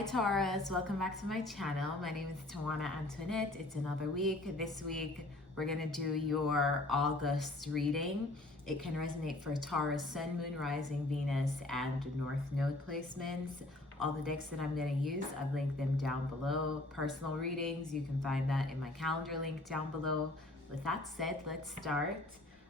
Hi Taurus, welcome back to my channel. My name is Tawanantoinette. It's another week. This week we're going to do your August reading. It can resonate for Taurus, Sun, Moon, Rising, Venus, and North Node placements. All the decks that I'm going to use, I've linked them down below. Personal readings, you can find that in my calendar link down below. With that said, let's start.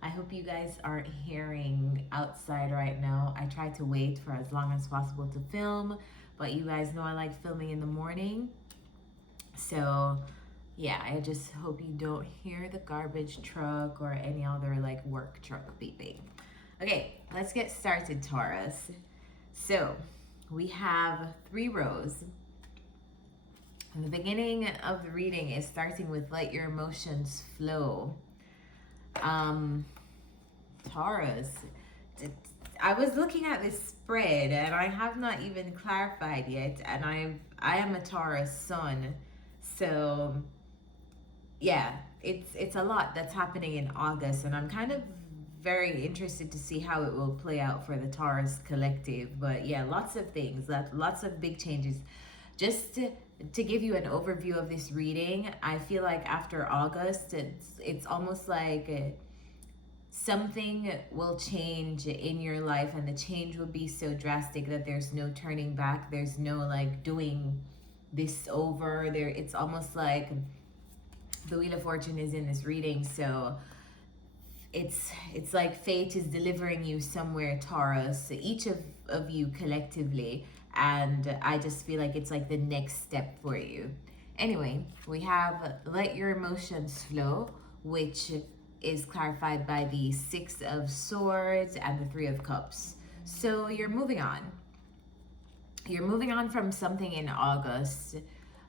I hope you guys aren't hearing outside right now. I try to wait for as long as possible to film, but you guys know I like filming in the morning. So yeah, I just hope you don't hear the garbage truck or any other like work truck beeping. Okay, let's get started, Taurus. So we have 3 rows. And the beginning of the reading is starting with let your emotions flow. Taurus, I was looking at this spread and I have not even clarified yet, and I am a Taurus sun, so yeah, it's a lot that's happening in August, and I'm kind of very interested to see how it will play out for the Taurus collective. But yeah, lots of things, lots of big changes. Just to give you an overview of this reading, I feel like after August, it's almost like something will change in your life, and the change will be so drastic that there's no turning back. There's no like doing this over. It's almost like the Wheel of Fortune is in this reading, so it's like fate is delivering you somewhere, Taurus, each of you collectively, and I just feel like it's like the next step for you. Anyway, we have let your emotions flow, which is clarified by the 6 of Swords and the 3 of Cups. So you're moving on. You're moving on from something in August.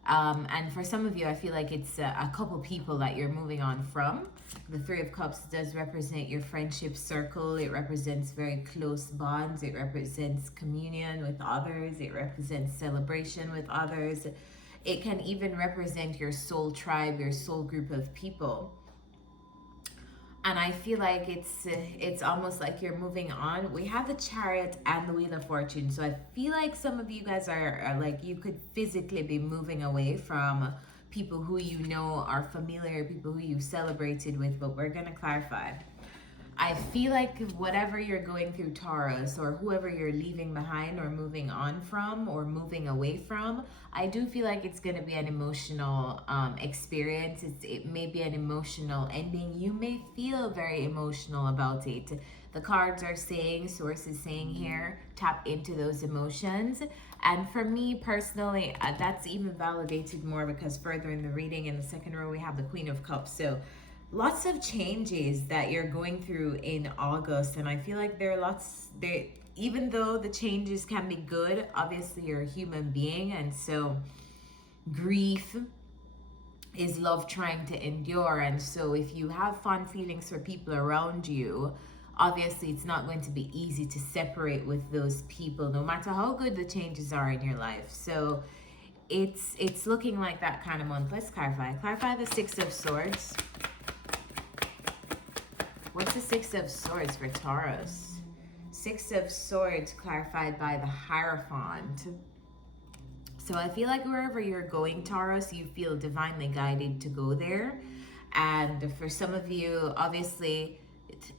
And for some of you, I feel like it's a couple people that you're moving on from. The 3 of Cups does represent your friendship circle. It represents very close bonds. It represents communion with others. It represents celebration with others. It can even represent your soul tribe, your soul group of people. And I feel like it's almost like you're moving on. We have the Chariot and the Wheel of Fortune. So I feel like some of you guys are like, you could physically be moving away from people who you know are familiar, people who you celebrated with, but we're going to clarify. I feel like whatever you're going through, Taurus, or whoever you're leaving behind or moving on from or moving away from, I do feel like it's going to be an emotional experience. It may be an emotional ending. You may feel very emotional about it. The cards are saying, Source is saying here, tap into those emotions. And for me personally, that's even validated more because further in the reading, in the second row, we have the Queen of Cups. So lots of changes that you're going through in August, and I feel like there are lots there. Even though the changes can be good, obviously you're a human being, and so grief is love trying to endure. And so if you have fond feelings for people around you, obviously it's not going to be easy to separate with those people, no matter how good the changes are in your life. So it's looking like that kind of month. Let's clarify the 6 of Swords. What's the 6 of Swords for Taurus? 6 of Swords clarified by the Hierophant. So I feel like wherever you're going, Taurus, you feel divinely guided to go there. And for some of you, obviously,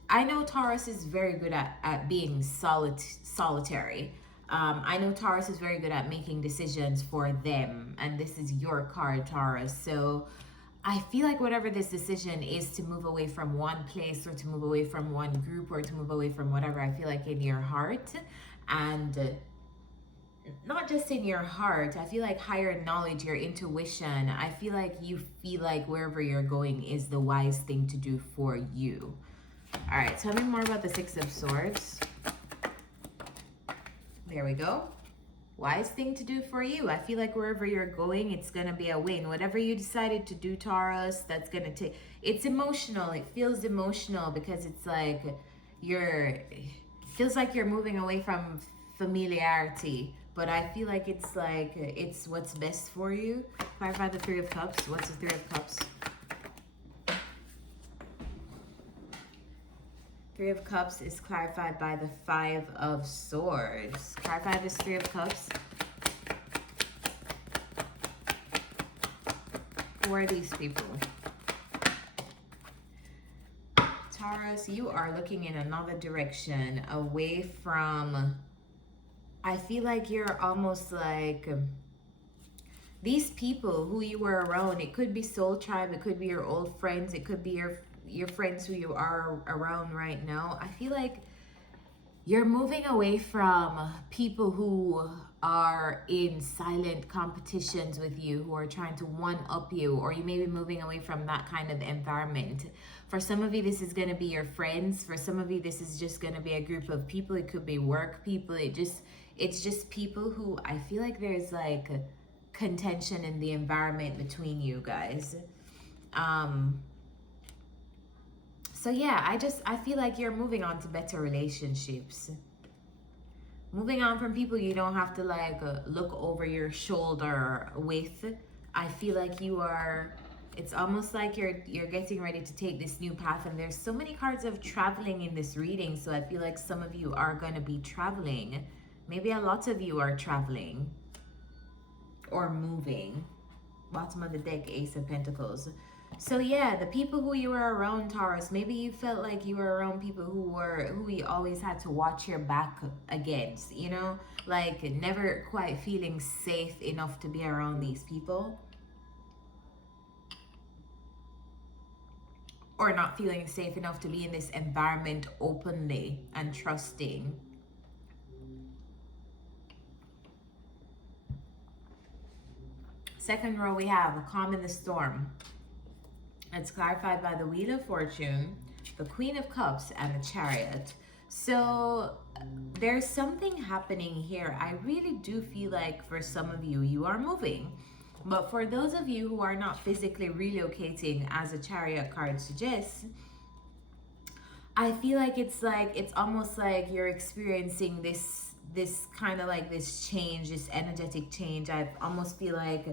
I know Taurus is very good at being solitary. I know Taurus is very good at making decisions for them. And this is your card, Taurus. So I feel like whatever this decision is, to move away from one place or to move away from one group or to move away from whatever, I feel like in your heart, and not just in your heart, I feel like higher knowledge, your intuition, I feel like you feel like wherever you're going is the wise thing to do for you. All right, tell me more about the 6 of Swords. There we go. Wise thing to do for you. I feel like wherever you're going, it's going to be a win. Whatever you decided to do, Taurus, that's going to take, it's emotional. It feels emotional because it's like feels like you're moving away from familiarity. But I feel like it's what's best for you. Clarify the 3 of Cups. What's the 3 of Cups? 3 of Cups is clarified by the 5 of Swords. Clarify this 3 of Cups. Who are these people? Taurus, you are looking in another direction, away from, I feel like you're almost like, these people who you were around, it could be soul tribe, it could be your old friends, it could be your friends who you are around right now. I feel like you're moving away from people who are in silent competitions with you, who are trying to one-up you, or you may be moving away from that kind of environment. For some of you, this is going to be your friends. For some of you, this is just going to be a group of people. It could be work people. It's just people who, I feel like there's like contention in the environment between you guys. So yeah, I feel like you're moving on to better relationships. Moving on from people you don't have to like look over your shoulder with. I feel like you are, it's almost like you're getting ready to take this new path, and there's so many cards of traveling in this reading, so I feel like some of you are going to be traveling. Maybe a lot of you are traveling or moving. Bottom of the deck, Ace of Pentacles. So yeah, the people who you were around, Taurus, maybe you felt like you were around people who you always had to watch your back against, you know, like never quite feeling safe enough to be around these people, or not feeling safe enough to be in this environment openly and trusting. Second row, we have a calm in the storm. It's clarified by the Wheel of Fortune, the Queen of Cups, and the Chariot. So there's something happening here. I really do feel like for some of you, you are moving. But for those of you who are not physically relocating, as a Chariot card suggests, I feel like it's almost like you're experiencing this kind of like this change, this energetic change. I almost feel like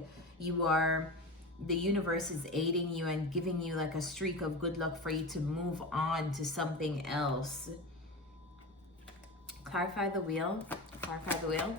the universe is aiding you and giving you like a streak of good luck for you to move on to something else. Clarify the wheel. Clarify the wheel.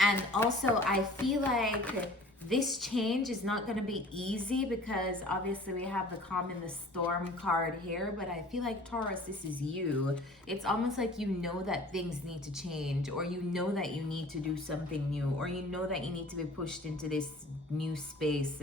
And also, I feel like this change is not going to be easy, because obviously we have the calm in the storm card here, but I feel like, Taurus, this is you. It's almost like you know that things need to change, or you know that you need to do something new, or you know that you need to be pushed into this new space.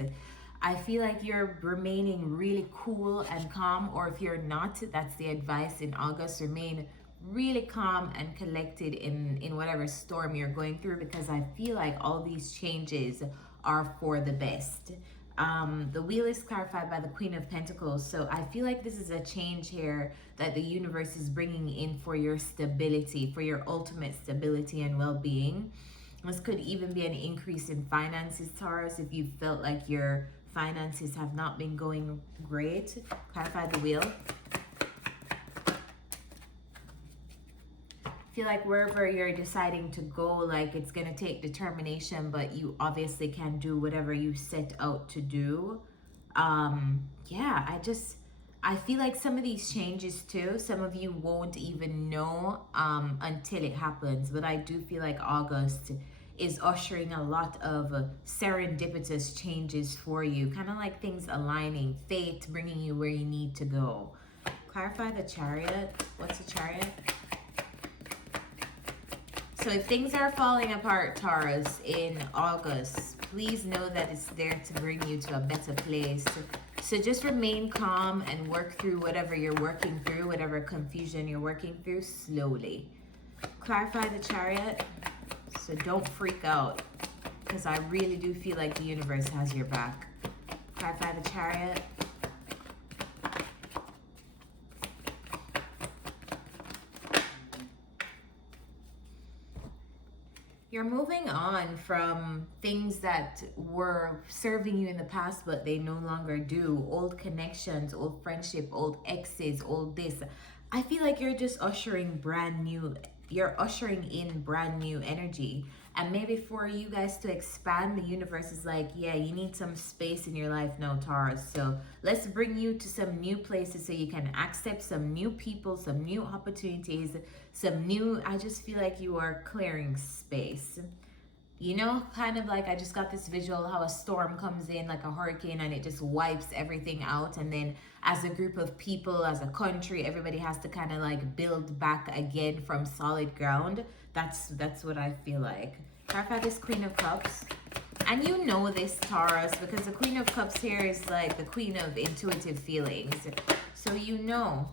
I feel like you're remaining really cool and calm, or if you're not, that's the advice in August, remain really calm and collected in whatever storm you're going through, because I feel like all these changes are for the best. The wheel is clarified by the Queen of Pentacles, so I feel like this is a change here that the universe is bringing in for your stability, for your ultimate stability and well-being. This could even be an increase in finances, Taurus, if you felt like your finances have not been going great. Clarify the wheel. Feel like wherever you're deciding to go, like it's gonna take determination, but you obviously can do whatever you set out to do. Yeah, I feel like some of these changes too, some of you won't even know until it happens, but I do feel like August is ushering a lot of serendipitous changes for you, kind of like things aligning, fate bringing you where you need to go. Clarify the Chariot. What's the Chariot? So if things are falling apart, Taurus, in August, please know that it's there to bring you to a better place. So just remain calm and work through whatever you're working through, whatever confusion you're working through, slowly. Clarify the Chariot. So don't freak out, because I really do feel like the universe has your back. Clarify the Chariot. You're moving on from things that were serving you in the past, but they no longer do. Old connections, old friendship, old exes, old this. I feel like you're just ushering in brand new energy. And maybe for you guys to expand, the universe is like, yeah, you need some space in your life now, Taurus. So let's bring you to some new places so you can accept some new people, some new opportunities, I just feel like you are clearing space. You know, kind of like I just got this visual how a storm comes in like a hurricane and it just wipes everything out. And then as a group of people, as a country, everybody has to kind of like build back again from solid ground. That's what I feel like. Clarify this Queen of Cups. And you know this, Taurus, because the Queen of Cups here is like the Queen of intuitive feelings. So you know.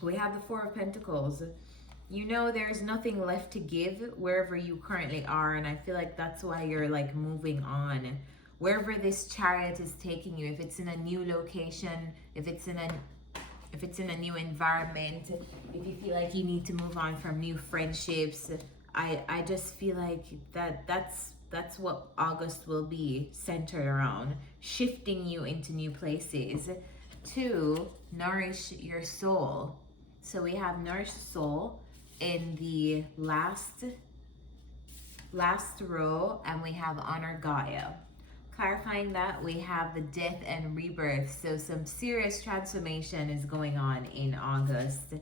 We have the Four of Pentacles. You know there's nothing left to give wherever you currently are, and I feel like that's why you're like moving on. Wherever this Chariot is taking you, if it's in a new location, if it's in a new environment, if you feel like you need to move on from new friendships, I just feel like that's what August will be centered around, shifting you into new places to nourish your soul. So we have nourish soul in the last row, and we have honor Gaia. Clarifying that, we have the death and rebirth. So some serious transformation is going on in August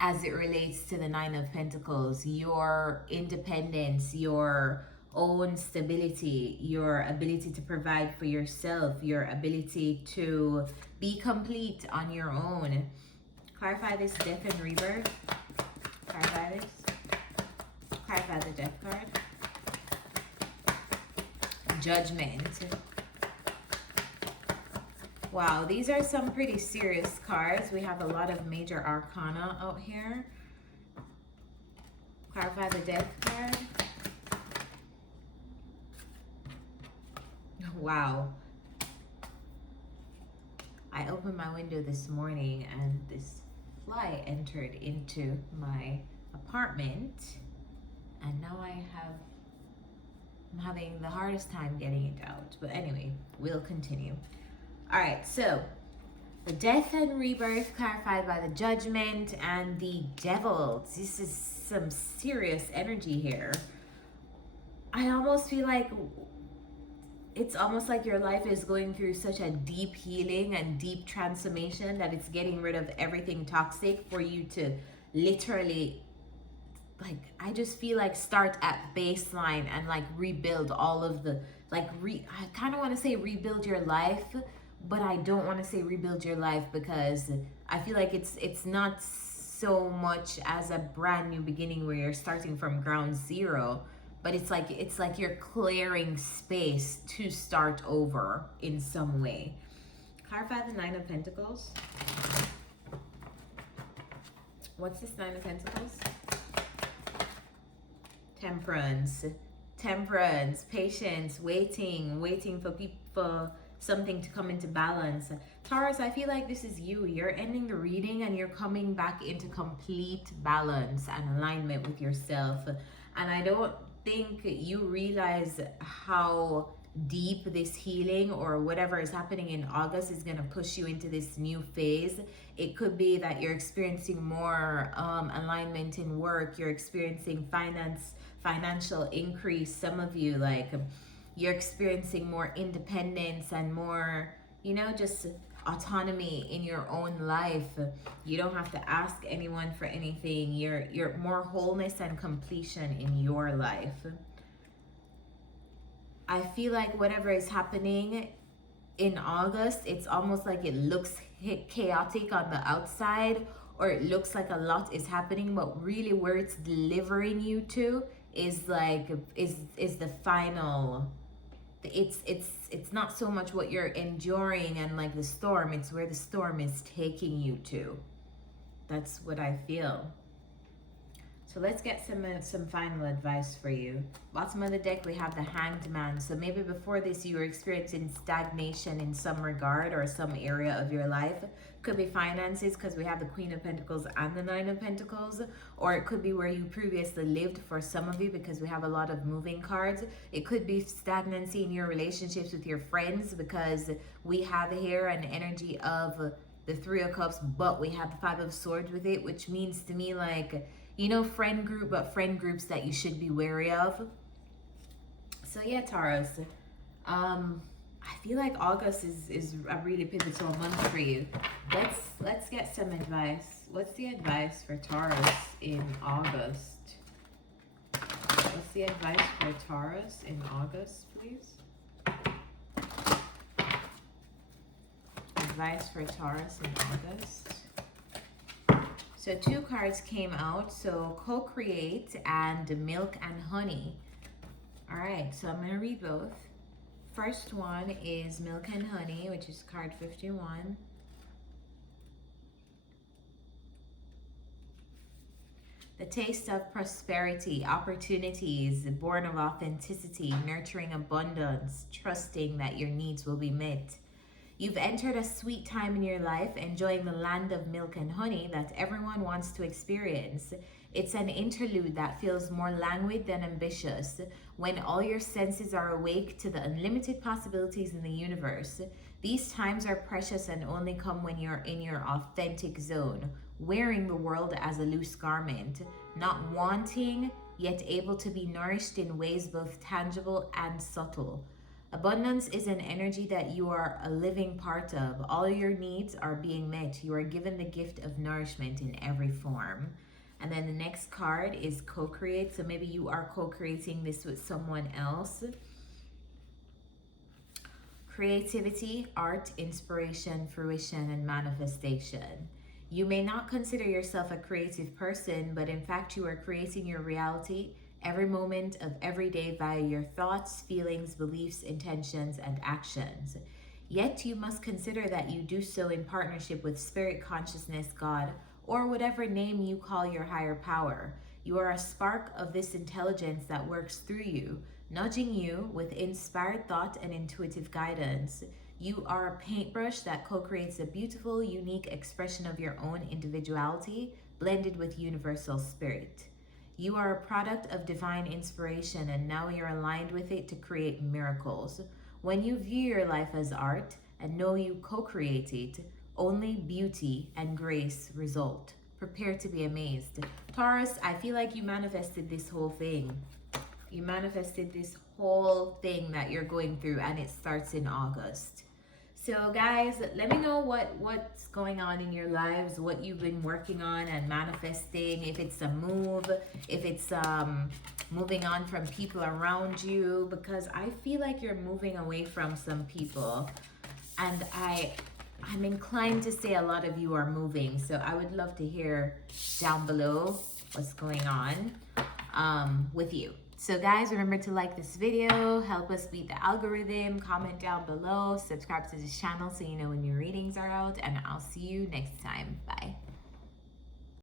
as it relates to the Nine of Pentacles. Your independence, your own stability, your ability to provide for yourself, your ability to be complete on your own. Clarify this death and rebirth. Clarify this. Clarify the death card. Judgment. Wow, these are some pretty serious cards. We have a lot of major arcana out here. Clarify the death card. Wow. I opened my window this morning and this fly entered into my apartment, and now I'm having the hardest time getting it out. But anyway, we'll continue. All right, so the death and rebirth clarified by the Judgment and the Devil. This is some serious energy here. I almost feel like it's almost like your life is going through such a deep healing and deep transformation that it's getting rid of everything toxic for you to literally, like, I just feel like start at baseline and like rebuild all of the, like, I kind of want to say rebuild your life, but I don't want to say rebuild your life because I feel like it's not so much as a brand new beginning where you're starting from ground zero. But it's like you're clearing space to start over in some way. Clarify the Nine of Pentacles. What's this Nine of Pentacles? Temperance. Temperance, patience, waiting for something to come into balance. Taurus, I feel like this is you. You're ending the reading and you're coming back into complete balance and alignment with yourself. And I don't think you realize how deep this healing or whatever is happening in August is going to push you into this new phase. It could be that you're experiencing more alignment in work. You're experiencing financial increase. Some of you, like, you're experiencing more independence and more, you know, just autonomy in your own life. You don't have to ask anyone for anything. You're more wholeness and completion in your life. I feel like whatever is happening in August, it's almost like it looks chaotic on the outside, or it looks like a lot is happening, but really where it's delivering you to is like is the final. It's not so much what you're enduring and like the storm, it's where the storm is taking you to. That's what I feel. So let's get some final advice for you. Bottom of the deck, we have the Hanged Man. So maybe before this you were experiencing stagnation in some regard or some area of your life. Could be finances, because we have the Queen of Pentacles and the Nine of Pentacles. Or it could be where you previously lived for some of you, because we have a lot of moving cards. It could be stagnancy in your relationships with your friends, because we have here an energy of the Three of Cups, but we have the Five of Swords with it, which means to me, like, you know, friend group, but friend groups that you should be wary of. So yeah, Taurus, I feel like August is a really pivotal month for you. Let's get some advice. What's the advice for Taurus in August? What's the advice for Taurus in August, please? Advice for Taurus in August. So 2 cards came out. So co-create and milk and honey. All right, so I'm going to read both. First one is milk and honey, which is card 51. The taste of prosperity, opportunities born of authenticity, nurturing abundance, trusting that your needs will be met. You've entered a sweet time in your life, enjoying the land of milk and honey that everyone wants to experience. It's an interlude that feels more languid than ambitious, when all your senses are awake to the unlimited possibilities in the universe. These times are precious and only come when you're in your authentic zone, wearing the world as a loose garment, not wanting, yet able to be nourished in ways both tangible and subtle. Abundance is an energy that you are a living part of. All your needs are being met. You are given the gift of nourishment in every form. And then the next card is co-create. So maybe you are co-creating this with someone else. Creativity, art, inspiration, fruition, and manifestation. You may not consider yourself a creative person, but in fact you are creating your reality every moment of every day via your thoughts, feelings, beliefs, intentions, and actions. Yet you must consider that you do so in partnership with spirit, consciousness, God, or whatever name you call your higher power. You are a spark of this intelligence that works through you, nudging you with inspired thought and intuitive guidance. You are a paintbrush that co-creates a beautiful, unique expression of your own individuality, blended with universal spirit. You are a product of divine inspiration, and now you're aligned with it to create miracles. When you view your life as art and know you co-create it, only beauty and grace result. Prepare to be amazed. Taurus, I feel like you manifested this whole thing. You manifested this whole thing that you're going through, and it starts in August. So guys, let me know what's going on in your lives, what you've been working on and manifesting, if it's a move, if it's moving on from people around you, because I feel like you're moving away from some people, and I'm inclined to say a lot of you are moving. So I would love to hear down below what's going on with you. So guys, remember to like this video, help us beat the algorithm, comment down below, subscribe to this channel so you know when new readings are out, and I'll see you next time. Bye.